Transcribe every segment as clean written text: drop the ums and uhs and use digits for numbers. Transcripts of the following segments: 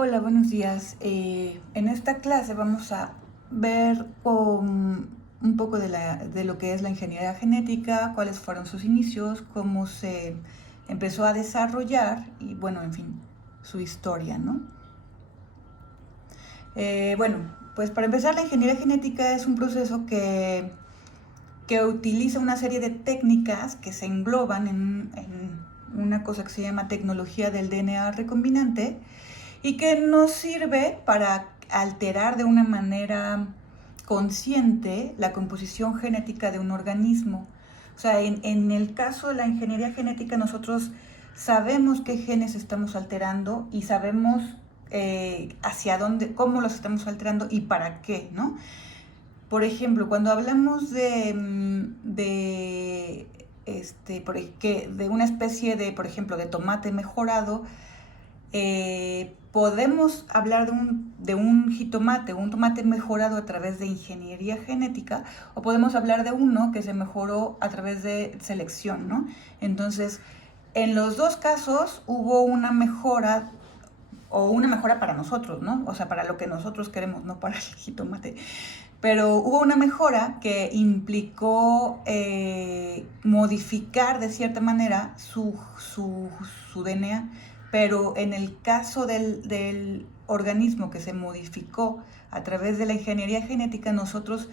Hola, buenos días. En esta clase vamos a ver un poco de lo que es la ingeniería genética, cuáles fueron sus inicios, cómo se empezó a desarrollar y, bueno, en fin, su historia, ¿no? Bueno, pues para empezar, la ingeniería genética es un proceso que utiliza una serie de técnicas que se engloban en una cosa que se llama tecnología del DNA recombinante y que nos sirve para alterar de una manera consciente la composición genética de un organismo. O sea, en el caso de la ingeniería genética nosotros sabemos qué genes estamos alterando y sabemos hacia dónde, cómo los estamos alterando y para qué, ¿no? Por ejemplo, cuando hablamos de una especie de, por ejemplo, de tomate mejorado, podemos hablar de un jitomate, un tomate mejorado a través de ingeniería genética, o podemos hablar de uno que se mejoró a través de selección, ¿no? Entonces, en los dos casos hubo una mejora o una mejora para nosotros, ¿no? O sea, para lo que nosotros queremos, no para el jitomate. Pero hubo una mejora que implicó modificar de cierta manera su DNA, pero en el caso del organismo que se modificó a través de la ingeniería genética, nosotros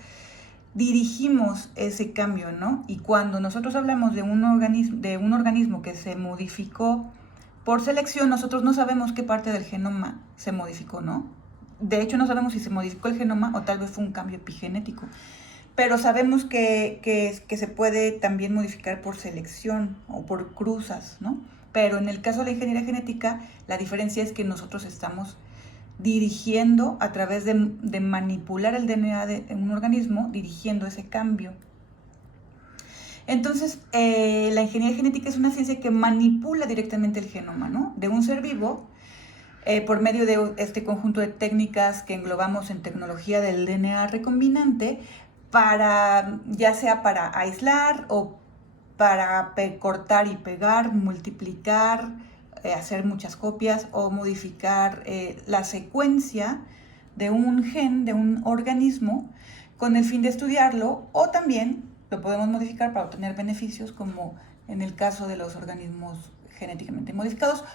dirigimos ese cambio, ¿no? Y cuando nosotros hablamos de un organismo que se modificó por selección, nosotros no sabemos qué parte del genoma se modificó, ¿no? De hecho, no sabemos si se modificó el genoma o tal vez fue un cambio epigenético. Pero sabemos que se puede también modificar por selección o por cruzas, ¿no? Pero en el caso de la ingeniería genética, la diferencia es que nosotros estamos dirigiendo a través de manipular el DNA de un organismo, dirigiendo ese cambio. Entonces, la ingeniería genética es una ciencia que manipula directamente el genoma, ¿no? De un ser vivo por medio de este conjunto de técnicas que englobamos en tecnología del DNA recombinante, ya sea para aislar o para cortar y pegar, multiplicar, hacer muchas copias o modificar la secuencia de un gen, de un organismo, con el fin de estudiarlo, o también lo podemos modificar para obtener beneficios, como en el caso de los organismos genéticamente modificados.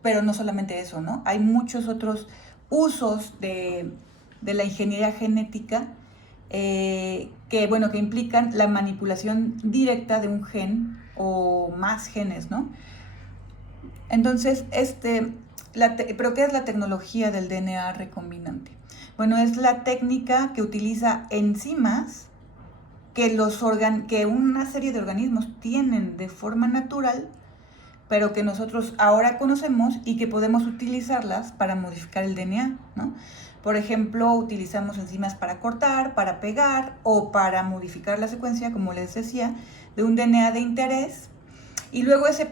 Pero no solamente eso, ¿no? Hay muchos otros usos de la ingeniería genética que implican la manipulación directa de un gen o más genes, ¿no? Entonces, ¿pero qué es la tecnología del DNA recombinante? Bueno, es la técnica que utiliza enzimas que una serie de organismos tienen de forma natural, pero que nosotros ahora conocemos y que podemos utilizarlas para modificar el DNA, ¿no? Por ejemplo, utilizamos enzimas para cortar, para pegar o para modificar la secuencia, como les decía, de un DNA de interés, y luego ese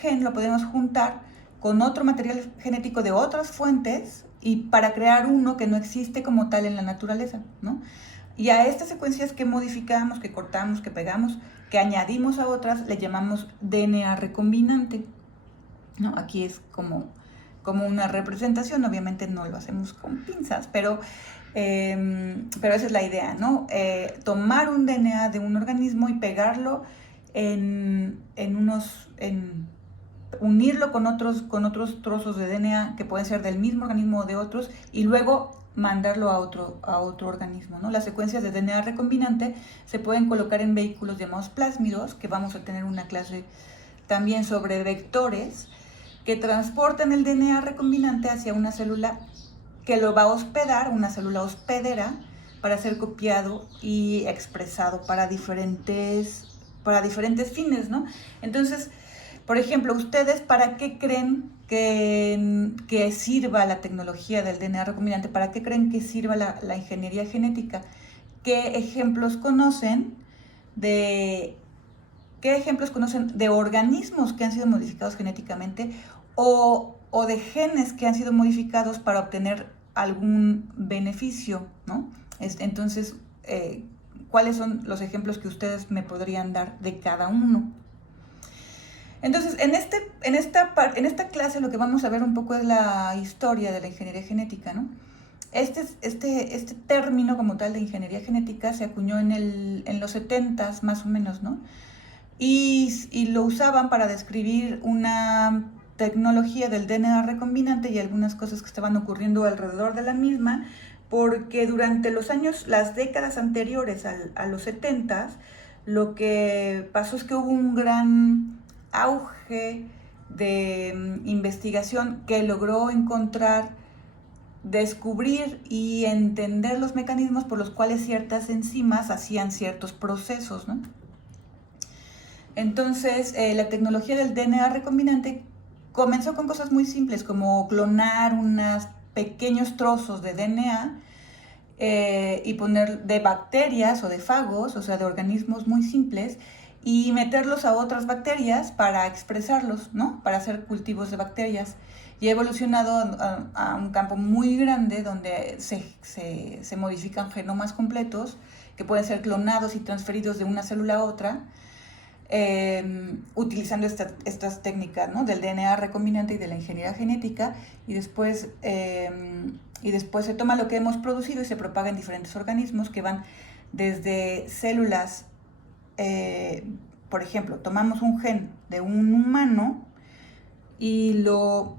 gen lo podemos juntar con otro material genético de otras fuentes y para crear uno que no existe como tal en la naturaleza, ¿no? Y a estas secuencias que modificamos, que cortamos, que pegamos, que añadimos a otras, le llamamos DNA recombinante, ¿no? Aquí es como una representación, obviamente no lo hacemos con pinzas, pero esa es la idea, ¿no? Tomar un DNA de un organismo y pegarlo unirlo con otros trozos de DNA que pueden ser del mismo organismo o de otros, y luego mandarlo a otro organismo, ¿no? Las secuencias de DNA recombinante se pueden colocar en vehículos llamados plásmidos, que vamos a tener una clase también sobre vectores, que transportan el DNA recombinante hacia una célula que lo va a hospedar, una célula hospedera, para ser copiado y expresado para diferentes fines, ¿no? Entonces, por ejemplo, ¿ustedes para qué creen que sirva la tecnología del DNA recombinante? ¿Para qué creen que sirva la ingeniería genética? ¿Qué ejemplos conocen de organismos que han sido modificados genéticamente o de genes que han sido modificados para obtener algún beneficio, ¿no? Entonces, ¿cuáles son los ejemplos que ustedes me podrían dar de cada uno? Entonces, en esta clase lo que vamos a ver un poco es la historia de la ingeniería genética, ¿no? Este término como tal de ingeniería genética se acuñó en los 70s más o menos, ¿no? Y lo usaban para describir una tecnología del DNA recombinante y algunas cosas que estaban ocurriendo alrededor de la misma, porque durante las décadas anteriores a los 70s, lo que pasó es que hubo un gran auge de investigación que logró descubrir y entender los mecanismos por los cuales ciertas enzimas hacían ciertos procesos, ¿no? Entonces, la tecnología del DNA recombinante comenzó con cosas muy simples, como clonar unos pequeños trozos de DNA y poner de bacterias o de fagos, o sea, de organismos muy simples, y meterlos a otras bacterias para expresarlos, ¿no? Para hacer cultivos de bacterias. Y ha evolucionado a un campo muy grande donde se modifican genomas completos que pueden ser clonados y transferidos de una célula a otra, utilizando estas técnicas, ¿no? Del DNA recombinante y de la ingeniería genética, y después se toma lo que hemos producido y se propaga en diferentes organismos que van desde células, por ejemplo, tomamos un gen de un humano y lo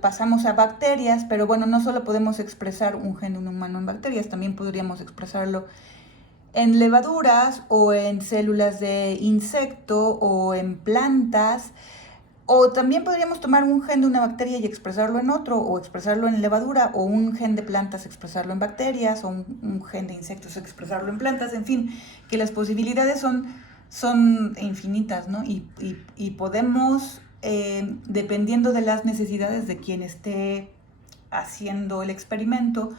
pasamos a bacterias, pero bueno, no solo podemos expresar un gen de un humano en bacterias, también podríamos expresarlo en levaduras o en células de insecto o en plantas, o también podríamos tomar un gen de una bacteria y expresarlo en otro, o expresarlo en levadura, o un gen de plantas expresarlo en bacterias, o un gen de insectos expresarlo en plantas, en fin, que las posibilidades son infinitas, ¿no? Y podemos, dependiendo de las necesidades de quien esté haciendo el experimento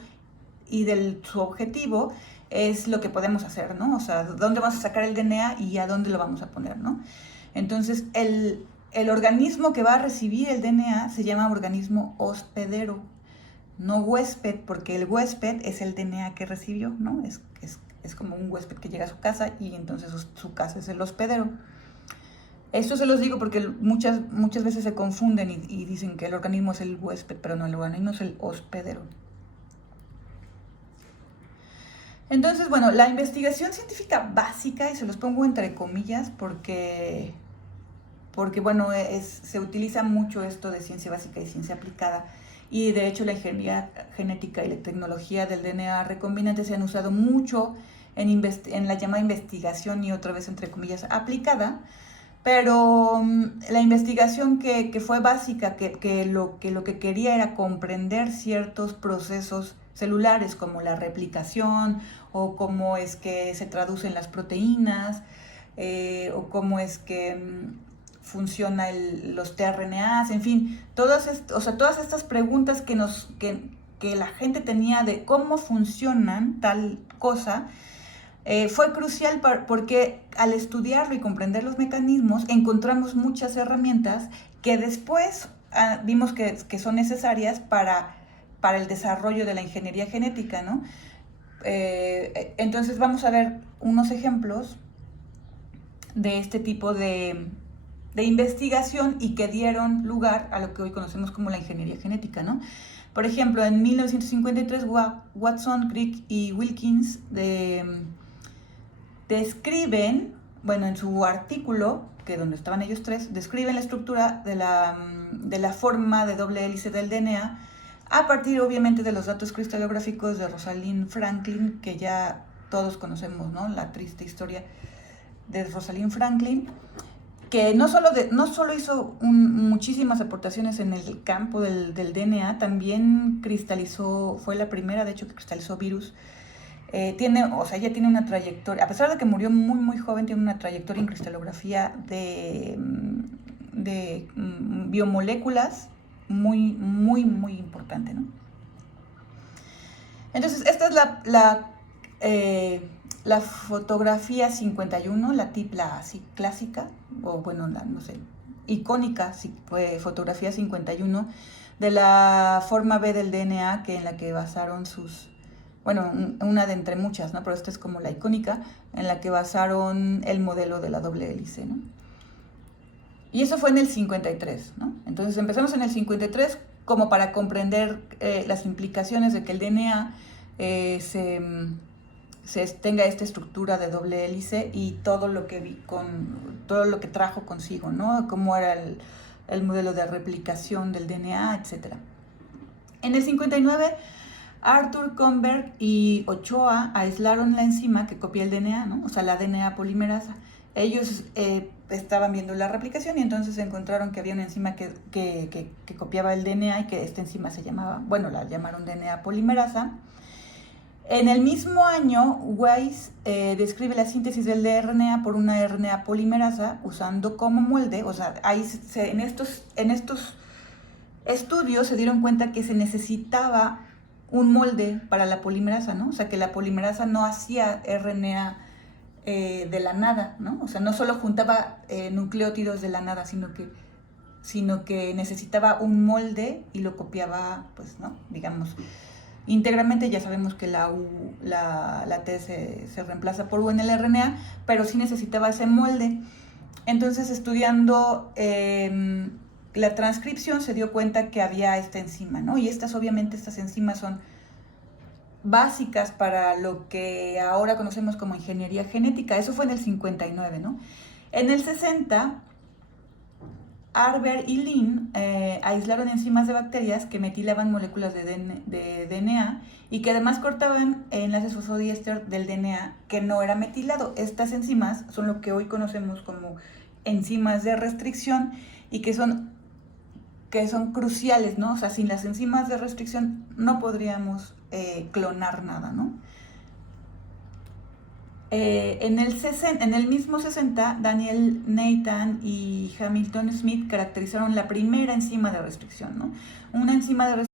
y de su objetivo, es lo que podemos hacer, ¿no? O sea, dónde vamos a sacar el DNA y a dónde lo vamos a poner, ¿no? Entonces, el organismo que va a recibir el DNA se llama organismo hospedero, no huésped, porque el huésped es el DNA que recibió, ¿no? Es como un huésped que llega a su casa y entonces su casa es el hospedero. Esto se los digo porque muchas veces se confunden y dicen que el organismo es el huésped, pero no, el organismo es el hospedero. Entonces, bueno, la investigación científica básica, y se los pongo entre comillas porque bueno, se utiliza mucho esto de ciencia básica y ciencia aplicada, y de hecho la ingeniería genética y la tecnología del DNA recombinante se han usado mucho en la llamada investigación, y otra vez entre comillas aplicada, pero la investigación que fue básica, que lo que quería era comprender ciertos procesos celulares como la replicación, o cómo es que se traducen las proteínas, o cómo es que funciona los tRNAs, en fin, todas estas preguntas que la gente tenía de cómo funcionan tal cosa. Fue crucial porque al estudiarlo y comprender los mecanismos encontramos muchas herramientas que después vimos que son necesarias para el desarrollo de la ingeniería genética, ¿no? Entonces vamos a ver unos ejemplos de este tipo de investigación y que dieron lugar a lo que hoy conocemos como la ingeniería genética, ¿no? Por ejemplo, en 1953 Watson, Crick y Wilkins describen, bueno, en su artículo, que donde estaban ellos tres, describen la estructura de la forma de doble hélice del DNA a partir, obviamente, de los datos cristalográficos de Rosalind Franklin, que ya todos conocemos, ¿no? La triste historia de Rosalind Franklin, que no solo hizo muchísimas aportaciones en el campo del DNA, también fue la primera, de hecho, que cristalizó virus. Ella tiene una trayectoria, a pesar de que murió muy, muy joven, tiene una trayectoria en cristalografía de biomoléculas muy, muy, muy importante, ¿no? Entonces, esta es la fotografía 51, la así clásica, o bueno, no sé, icónica fotografía 51 de la forma B del DNA, en la que basaron bueno, una de entre muchas, ¿no? Pero esta es como la icónica, en la que basaron el modelo de la doble hélice, ¿no? Y eso fue en el 53, ¿no? Entonces empezamos en el 53 como para comprender las implicaciones de que el DNA tenga esta estructura de doble hélice y todo lo que todo lo que trajo consigo, ¿no? Cómo era el modelo de replicación del DNA, etc. En el 59, Arthur Kornberg y Ochoa aislaron la enzima que copia el DNA, ¿no? O sea, la DNA polimerasa. Ellos estaban viendo la replicación y entonces encontraron que había una enzima que copiaba el DNA y que esta enzima la llamaron DNA polimerasa. En el mismo año, Weiss describe la síntesis del RNA por una RNA polimerasa usando como molde, o sea, en estos estudios se dieron cuenta que se necesitaba un molde para la polimerasa, ¿no? O sea, que la polimerasa no hacía RNA de la nada, ¿no? O sea, no solo juntaba nucleótidos de la nada, sino que necesitaba un molde y lo copiaba, pues, ¿no? Digamos, íntegramente. Ya sabemos que la T se reemplaza por U en el RNA, pero sí necesitaba ese molde. Entonces, estudiando la transcripción, se dio cuenta que había esta enzima, ¿no? Y obviamente, estas enzimas son básicas para lo que ahora conocemos como ingeniería genética. Eso fue en el 59, ¿no? En el 60, Arber y Lin aislaron enzimas de bacterias que metilaban moléculas de DNA y que además cortaban enlaces fosfodiéster del DNA que no era metilado. Estas enzimas son lo que hoy conocemos como enzimas de restricción y que son cruciales, ¿no? O sea, sin las enzimas de restricción no podríamos clonar nada, ¿no? En el mismo 60, Daniel Nathan y Hamilton Smith caracterizaron la primera enzima de restricción, ¿no? Una enzima de restricción